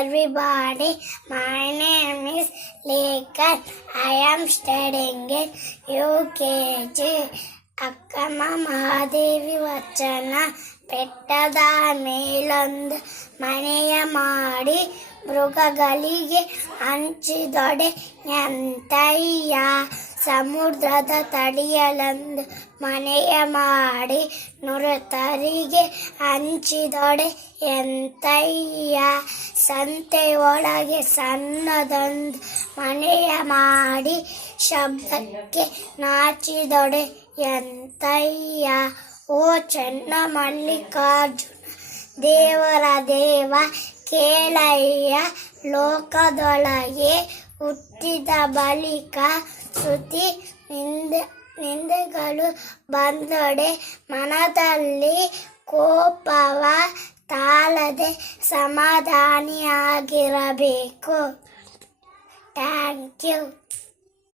everybody. My name is Lekhan. I am studying in UKG. ಅಕ್ಕಮ್ಮ ಮಹಾದೇವಿ ವಚನ ಬೆಟ್ಟದ ಮೇಲೊಂದು ಮನೆಯ ಮಾಡಿ ಮೃಗಗಳಿಗೆ ಹಂಚಿದೊಡೆ ಎಂತಯ್ಯ. ಸಮುದ್ರದ ತಡಿಯಲೊಂದು ಮನೆಯ ಮಾಡಿ ನುರಿತರಿಗೆ ಹಂಚಿದೊಡೆ ಎಂತಯ್ಯ. ಸಂತೆ ಒಳಗೆ ಸಣ್ಣದೊಂದು ಮನೆಯ ಮಾಡಿ ಶಬ್ದಕ್ಕೆ ನಾಚಿದೊಡೆ ಎಂತಯ್ಯ. ಓ ಚೆನ್ನ ಮಲ್ಲಿಕಾರ್ಜುನ ದೇವರ ದೇವ ಕೇಳಯ್ಯ. ಲೋಕದೊಳಗೆ ಹುಟ್ಟಿದ ಬಳಿಕ ಸ್ತುತಿ ನಿಂದೆಗಳು ಬಂದೊಡೆ ಮನದಲ್ಲಿ ಕೋಪವ ತಾಳದೆ ಸಮಾಧಾನಿಯಾಗಿರಬೇಕು. Thank you.